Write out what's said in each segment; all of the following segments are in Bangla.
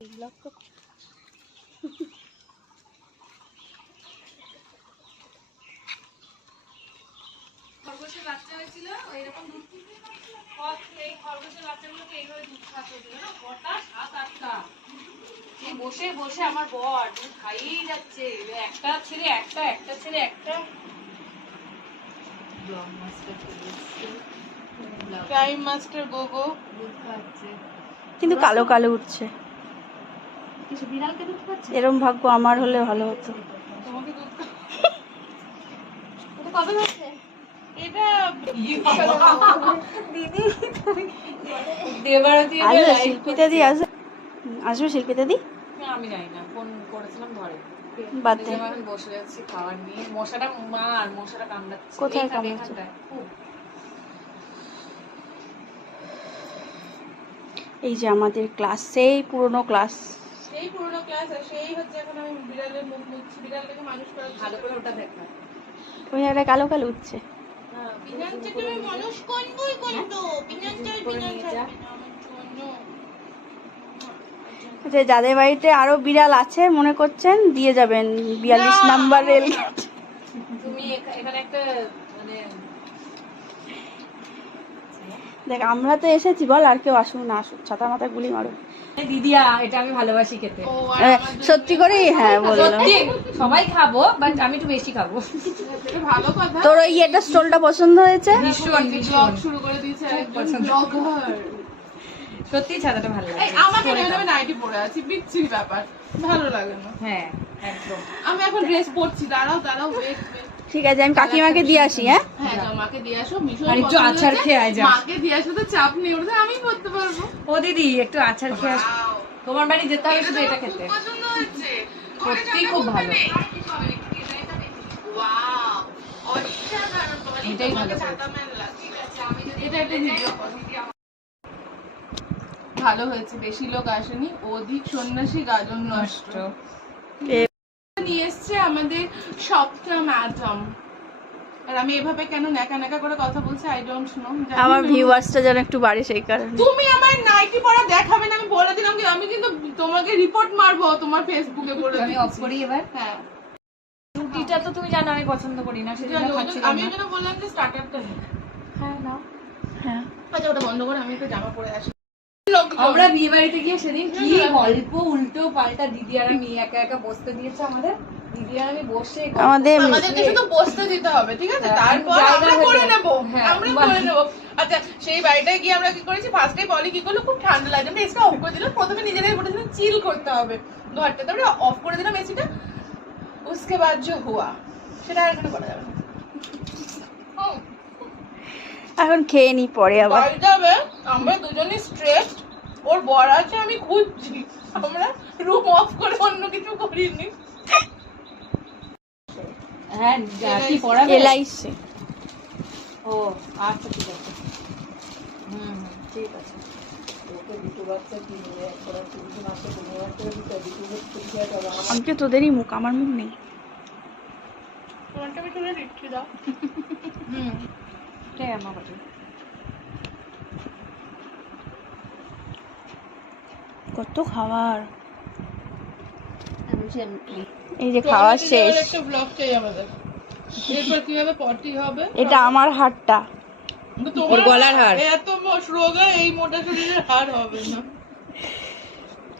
খরগোশের বাচ্চা হয়েছিল এরকম দুধ, এই খরগোশের বাচ্চাগুলোকে এইভাবে দুধ খাওয়াতে হতো না, কটা 7-8টা এই বসে বসে আমার বর দুধ খাইয়েই যাচ্ছে, একটা ছেড়ে একটা, একটা ছেড়ে একটা। প্রাইম মাস্টার গোগো দুধ খাচ্ছে, কিন্তু কালো কালো উঠছে। কিছু বিড়ালকে দুধ খাচ্ছে। এরম ভাগ্য আমার হলে ভালো হতো। তোমাকে দুধ এটা কবে হচ্ছে? এটা দিদি দেবারতী আসবে শিল্পীতে দি, আসবে শিল্পীতে দি। আমি জানি না, ফোন করেছিলাম ধরে। বাদ দে। আমি এখন বসে যাচ্ছি খাবার নিয়ে, মশাটা মশাটা কামড়াচ্ছে। কোথায় কামড়াচ্ছে? এই যে আমাদের ক্লাস, সেই পুরনো ক্লাস। সেই পুরনো ক্লাস আর সেই হচ্ছে এখন আমি বিড়ালের মুখ মুছছি, বিড়ালটাকে মানুষ করার ভালো করে ওটা দেখা। ওই একটা কালো কালো উঠছে। বিনাঞ্চকে মানুষ করবই করব, বিনাঞ্চল বিনাঞ্চল আমার জন্য। যে যাদের বাড়িতে আরো বিড়াল আছে মনে করছেন দিয়ে যাবেন 42 নাম্বার রেল। তুমি এখানে একটা মানে দেখ আমরা তো এসেছি, বল আর কেউ আসুক না আসুক, ছাতা মাথায় গুলি মারো। দিদিয়া, এটা আমি ভালোবাসি খেতে। ও আর সত্যি করেই হ্যাঁ বললো। সত্যি সবাই খাবো, বাট আমি একটু বেশি খাবো। এটা ভালো কথা। তোর ওই এটা স্টলটা পছন্দ হয়েছে? ভীষণ ব্লগ শুরু করে দিয়েছে একজন ব্লগার। সত্যি ছাতাটা ভালো লাগে। এই আমাকে নেবে নাইটি পরে আছি, বিচ্ছিরি ব্যাপার, ভালো লাগে না। হ্যাঁ একদম। আমি এখন ড্রেস পরছি, দাঁড়াও ওয়েট। ঠিক আছে, আমি কাকিমাকে দিয়ে আসি। হ্যাঁ হ্যাঁ যাও, মাকে দিয়ে আসো। মিশন আর একটু আচার খেয়ে আয় যা। মাকে দিয়ে আসো তো চাপ নেই, ওটা আমি করতে পারবো। ও দিদি একটু আচার খেয়ে আস। তোমার বাড়ি যেতে হবে শুধু এটা খেতে। পছন্দ হচ্ছে, সত্যি খুব ভালো। ওয়াও অসাধারণ। তোমার এটাই ভালো ছাতা মেলা। ঠিক আছে, আমি যদি এটা একটা ভিডিও করব। ভালো হয়েছে, বেশি লোক আসেনি। অধিক সন্ন্যাসী গাজন নষ্ট নিয়ে এসছে আমাদের সপ্তাহ ম্যাডাম। আর আমি এভাবে কেন নেকা নেকা করে কথা বলছি আই ডোন্ট নো। আমার ভিউয়ার্সটা যেন একটু বাড়ে সেই কারণে। তুমি আমার নাইটি পরা দেখাবে না, আমি বলে দিলাম কি আমি কিন্তু তোমাকে রিপোর্ট মারবো তোমার ফেসবুকে বলে আমি অফ করি এবার। হ্যাঁ রুটিটা তো তুমি জানো আমি পছন্দ করি না, সেটা খাচ্ছি না। আমি এজন্য বললাম যে স্টার্টারটা নেই। হ্যাঁ নাও। হ্যাঁ আচ্ছা ওটা বন্ধ করে আমি একটু জামা পরে আসি। আমরা বিয়ে বাড়িতে গিয়ে সেদিন কি গল্প উল্টো পাল্টা, দিদি আর আমি একা একা বসতে দিয়েছে আমাদের। দিদি আর আমি বসে আমাদেরকে শুধু বসতে দিতে হবে, ঠিক আছে? তারপর আমরা করে নেব, আমরা করে নেব। আচ্ছা সেই বাড়িটায় গিয়ে আমরা কি করেছি, ফার্স্টে পলি কি করলো, খুব ঠান্ডা লাগে, আমরা এসিটা অফ করে দিলাম। প্রথমে নিজেরাই বলেছিলাম চিল করতে হবে ঘরটা, তারপরে অফ করে দিলাম এসিটা। उसके बाद जो हुआ সেটা আর কোনো বলা যাবে না। এখন খেয়ে নি, পরে আবার বাড়ি যাবে, আমরা দুজনই স্ট্রেসড। ওর বর আছে, আমি খুঁজছি। আমরা রুম অফ করে অন্য কিছু করিনি। হ্যাঁ কি পড়াবে? এলআইসি। ও আচ্ছা ঠিক আছে। ঠিক আছে। আমি তো তোদেরই মুখ, আমার মুখ নেই। তোমারটা আমি তুলে দিচ্ছি, দাও। এটাই আমার কথা। কত খাবার, এই যে খাওয়া শেষ। একটা ব্লগ চাই আমাদের, এরপর কিভাবে পটি হবে। এটা আমার হাড়টা, ওর গলার হার। এত রোগা এই মোটা শরীরের হার হবে না।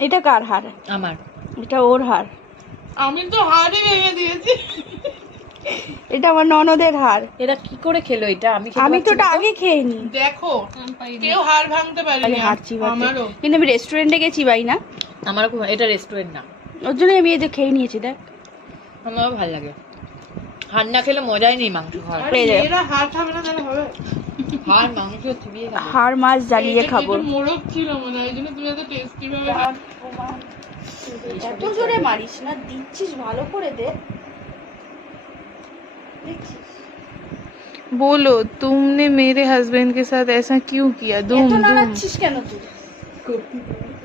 এটা কার হাড়? আমার। এটা ওর হাড়। আমি তো হাড়ই ভেঙে দিয়েছি। এটা আমার ননদের হাড়। এরা কি করে খেলো এটা? আমি তো ওটা আগে খেয়েনি। দেখো কেউ হাড় ভাঙতে পারেনি, আমারও। কিন্তু আমি রেস্টুরেন্টে গেছি ভাই না, আমারও খুব, এটা রেস্টুরেন্ট না, ওর জন্য আমি এই যে খেয়ে নিয়েছি। দেখ আমারও ভালো লাগে। হাড় না খেলে মজাই নেই মাংস খাওয়ার। এরা হাড় খাবে না তাহলে হবে? হাড় মাংস চিবিয়ে খাবে। হাড় মাছ জ্বালিয়ে খাবো। মোরগ ছিল মনে হয়, এই জন্য তুমি এত টেস্টি ভাবে। এত জোরে মারিস না, দিচ্ছিস ভালো করে দে। बोलो तुमने मेरे हस्बैंड के साथ ऐसा क्यों किया? এত নাড়াচ্ছিস কেন তুই?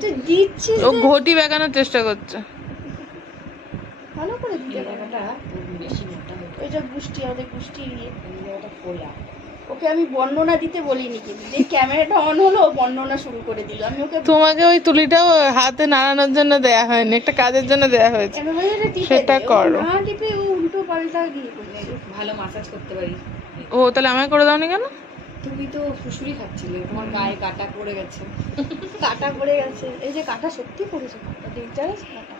তুই দিচ্ছিস, ও ঘটি বেগানোর চেষ্টা করছে। ভালো করে দিতে এই জায়গাটা বেশি মোটা হয়ে ওইটা গুষ্টি, আমাদের গুষ্টি দিয়ে এই জায়গাটা ফোলা। ওকে আমি বর্ণনা দিতে বলিনি, কিন্তু যে ক্যামেরাটা অন হলো ও বর্ণনা শুরু করে দিল। আমি ওকে তোমাকে ওই তুলিটাও হাতে নাড়ানোর জন্য দেয়া হয়নি, একটা কাজের জন্য দেয়া হয়েছে, আমি বলি এটা টিপে সেটা দে। ও করো। না টিপে ও উল্টো পাল্টা দিয়ে করছে। ভালো মাসাজ করতে পারি। ও তাহলে আমায় করে দাওনি কেন? তুমি তো শুশুরি খাচ্ছিলে, তোমার গায়ে কাটা পড়ে গেছে। কাটা পড়ে গেছে, এই যে কাটা সত্যি পড়েছে, কাটা ডেঞ্জারাস কাটা।